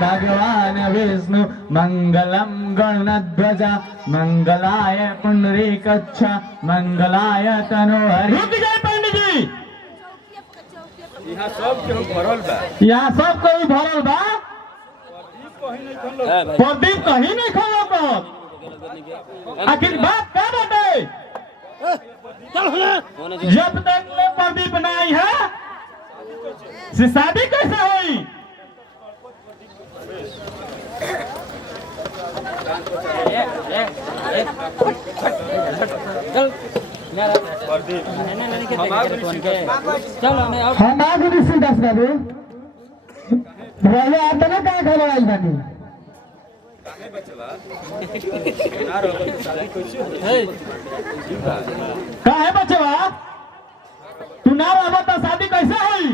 भगवान विष्णु मंगलम गणध्वज मंगलाय पुंडरीकच्छ मंगलाय तनोहरि। रुक जाए पंडित जी, यहाँ सब केहू भरल बा। यहाँ सब कोई भरल बा, प्रदीप कहीं नहीं खोलो को। आखिर बात क्या बाटे? जब तक ले प्रदीप नहीं है से शादी कैसे हुई? हम आगे ऋषि दास बाबू रहे आता ना कहाँ खबर आई बानी कहाँ है बचवा? तू ना रहा तो शादी कैसे हुई?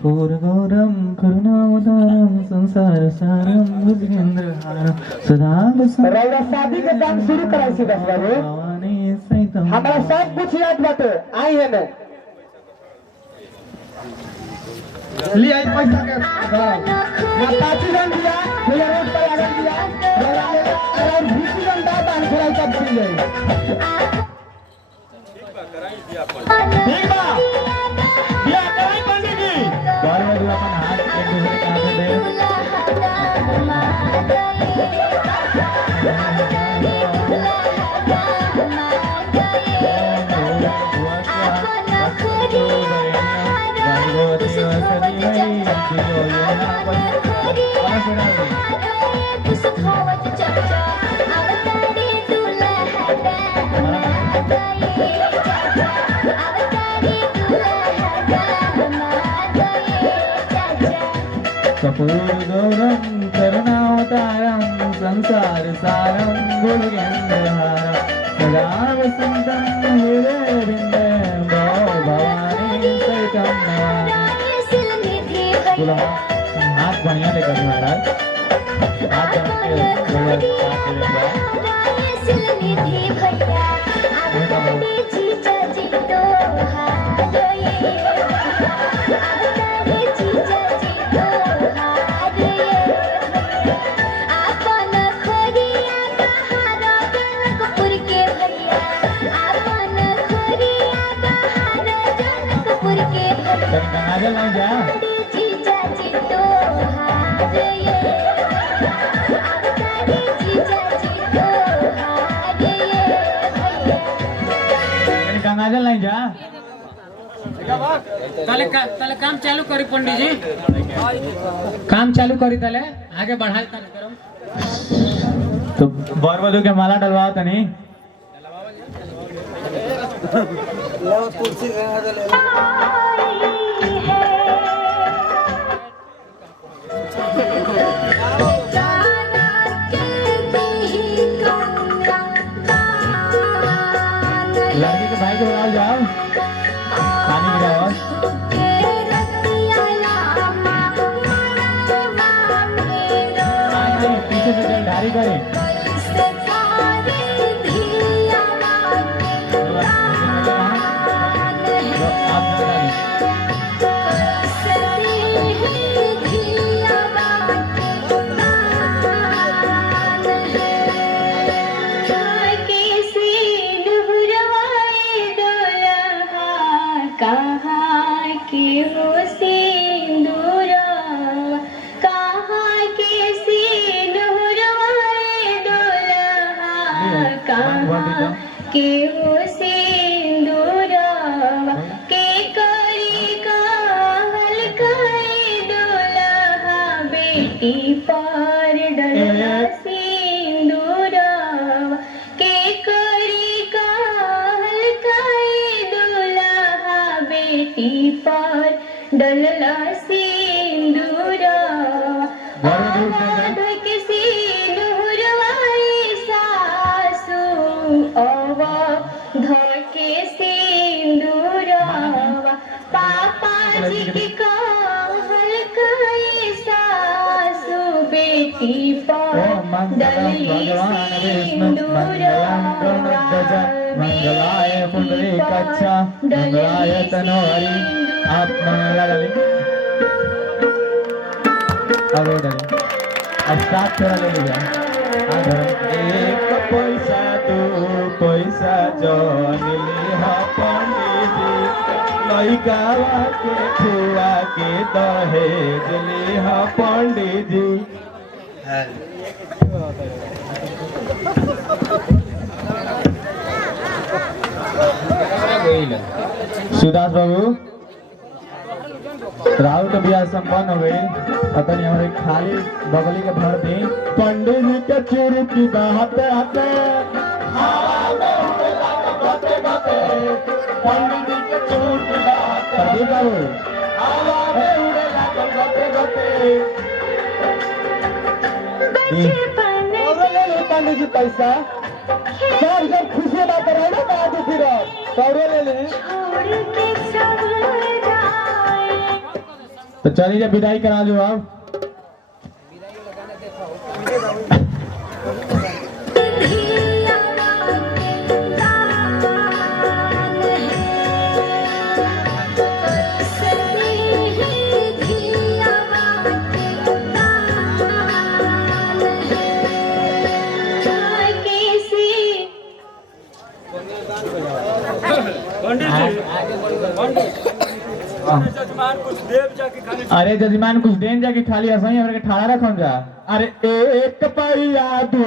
पूर गौरम करुणावतारम संसार सारम भुजगेंद्रहारम सदा बसंत। शादी के काम शुरू कराई से दस बाबू। हमारा सब कुछ याद बाटे, आई है ना ले आई पैसा के ना पाची रन दिया भैया रोड पर आगे दिया और भीसी रन दाता अंसराई तब बन गई। ठीक बा या कराई पंडित जी। बार बार अपन हाथ एक दूसरे के हाथ दे। कपूर गौरम करुणावतारम संसार सारम भुजगेंद्रहारम सदा वसंतम हृदय बिंदे भवानी सहितम नमामि। हाथ बढ़िया लेकर महाराज, हाथ आगे नहीं जा। गंगाजल नहीं जा। तले काम चालू करी पंडित जी, काम चालू करी तले आगे बढ़ाई तले करो। तो बर वधू के माला डलवाओ तनी। लड़की के भाई को बुलाओ जाओ, पानी गिराओ। पीछे से जलधारी करे। के हो सिंदूरवा के करी का हल्काए दुल्हा बेटी पर डलला सिंदूरवा के करी का हल्काए दुल्हा बेटी पर डलला सिंदूरवा धोके सिंदूरवा पापा जी के कहल कई सासू बेटी पर डली सिंदूरवा। मंगलाय पुंडरी कच्छा मंगलाय तनोहरी आप मंगला डाली अब डाली अब स्टार्ट थोड़ा ले लीजिए एक पैसा दो पैसा जनिली हा पंडित लइका के खुआ के दहेज ली हा पंडित जी सुदास बाबू राहुल का ब्याह संपन्न हो गई पता नहीं हमारे खाली बगली के भर दी पंडित जी के चूरू की बहाते आते पंडित जी के चूरू की बहाते पंडित जी पैसा सर जब खुशी बात रहे ना बात फिर सौरे ले ले तो चलिए जब विदाई करा लो आप अरे जजमान कुछ देन जाके खाली ऐसा ही हमारे ठाड़ा रखो जा अरे एक पैया 2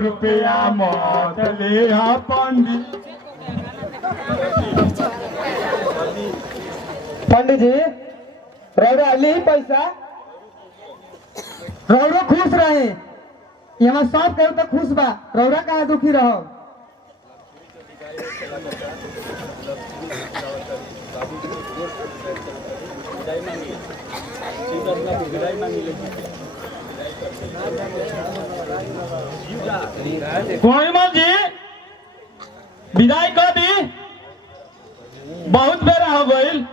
रुपया मत ले हा पंडित जी रौरा ली पैसा रौरो खुश रहे यहाँ सब कहो तो खुश बा रौरा कहाँ दुखी रहो पूर्णिमा जी विदाई कर दी बहुत बेरा हो गई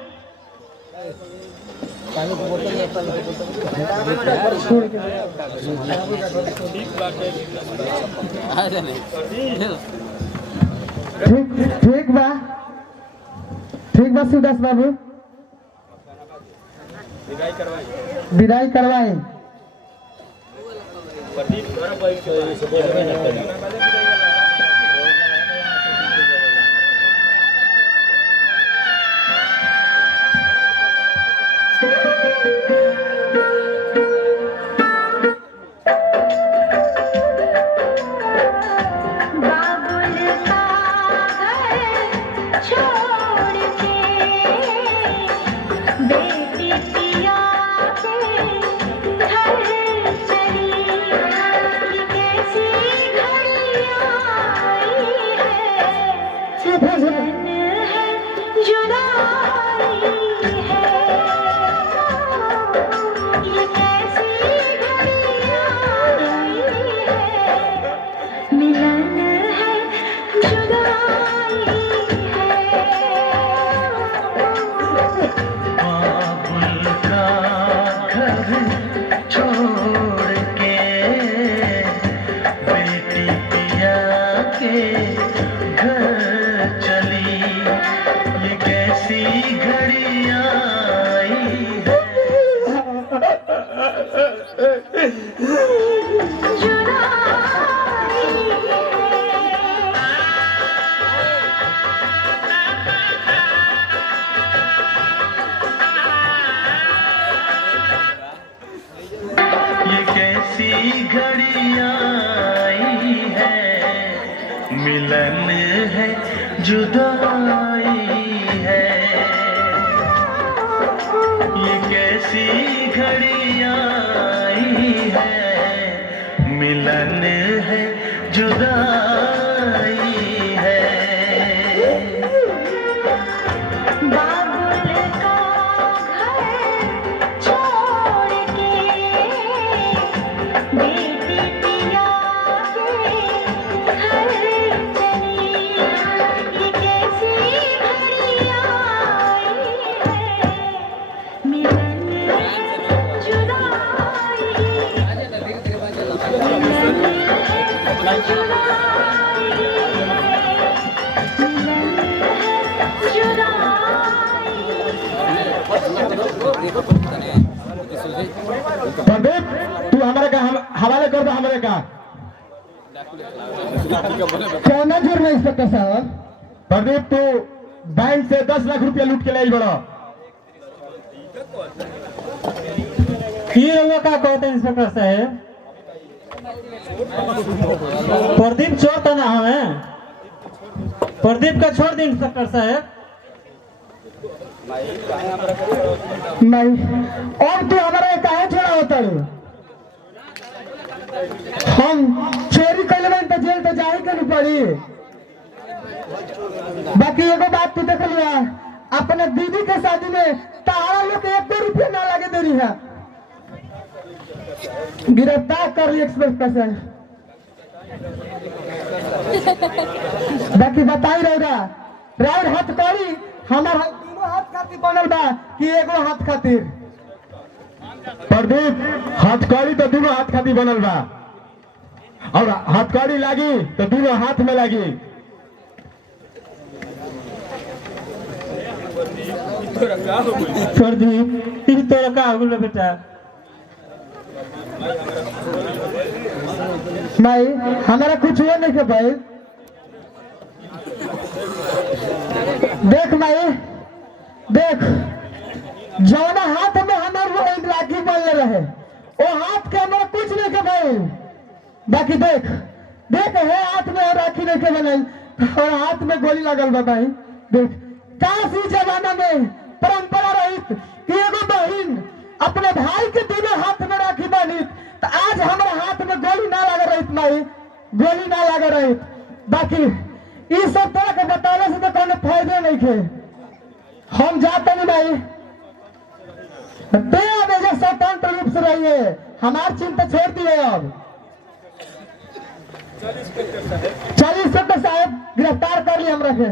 ठीक बा सुदास बाबू विदाई करवाए मिलन है जुदाई है ये कैसी घड़ी आई है मिलन है जुदाई है जुदाई प्रदीप तू हमारे का हवाले कर दो हमारे का। क्या ना जुर्म है इंस्पेक्टर साहब? प्रदीप तू बैंक से 10 लाख रुपया लूट के ले बड़ा। ये हुआ क्या कहते हैं इंस्पेक्टर साहब? प्रदीप चोर तो ना हमें, प्रदीप का छोड़ दी इंस्पेक्टर साहब। नहीं, और तू हमारा काहे छोड़ा होता है? हम चोरी कर लेबे तो जेल तो जाए के नहीं पड़ी। बाकी एगो बात तू देख लिया, अपने दीदी के शादी में तारा लोग 1 रुपया ना लगे दे रही है। गिरफ्तार कर ली एक्सप्रेस से। बाकी बताई रहेगा राउर हाथ करी हमारा दोनों हाथ खातिर बनल बा कि एगो हाथ खातिर? प्रदीप हथकड़ी तो दोनों हाथ खाती बनल बा, और हथकड़ी लागी तो दोनों हाथ में लागी। प्रदीप ई तोरा का हो गेलो बेटा? नहीं हमारा कुछ हुआ नहीं के भाई। देख माई देख, जौना हाथ में हमारे वो एक राखी बनले रहे वो हाथ के हमारा कुछ नहीं के भाई। बाकी देख देख है हाथ में राखी नहीं के बनल और हाथ में गोली लगल बा भाई। देख काशी जमाना में परंपरा रही कि एगो बहन अपने भाई के दोनों हाथ में राखी बानी, तो आज हमारे हाथ में गोली ना लगा रही माई, गोली ना लगा रही। बाकी ये सब तरह के बताने से तो कोनो फायदे नहीं थे। हम जाते नहीं भाई, ते अब ऐसे स्वतंत्र रूप से रहिए, हमारी चिंता छोड़ दिए। अब चलिए इंस्पेक्टर साहब गिरफ्तार कर लिए हम रखे।